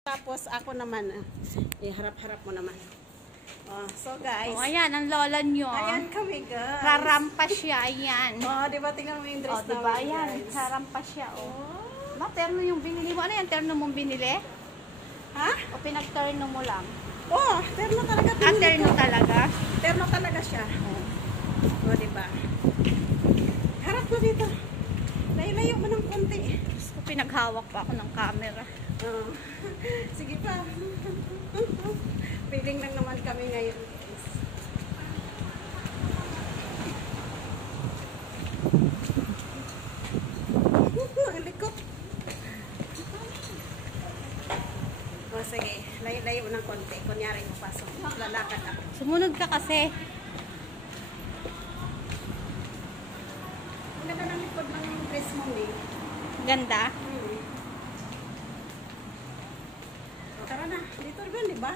Tapos ako naman, iharap-harap mo naman. Oh, so guys. Oh, ayan, ang lola nyo. Ayan kami guys. Rarampa siya, ayan. Oh, di ba tingnan mo yung dress diba? namin, Ayan, guys. rarampa siya, oh. Ma, terno yung binili mo. Ano yan, terno mong binili? Ha? O pinag-terno mo lang? Oh, terno talaga. Ah, terno talaga? Terno talaga siya. Oh, di ba? Harap mo dito. Layo mo ng konti. Gusto ko pinaghawak pa ako ng camera. Oh. Sige pa. Feeling lang naman kami ngayon, guys. Ang likot. O sige, layo ng konti. Kunyari papasok. Lalakad ako. Sumunod ka kasi. Ang ganda ng likod ng dress mo, eh. Ganda. Tara na. Dito rin, di ba?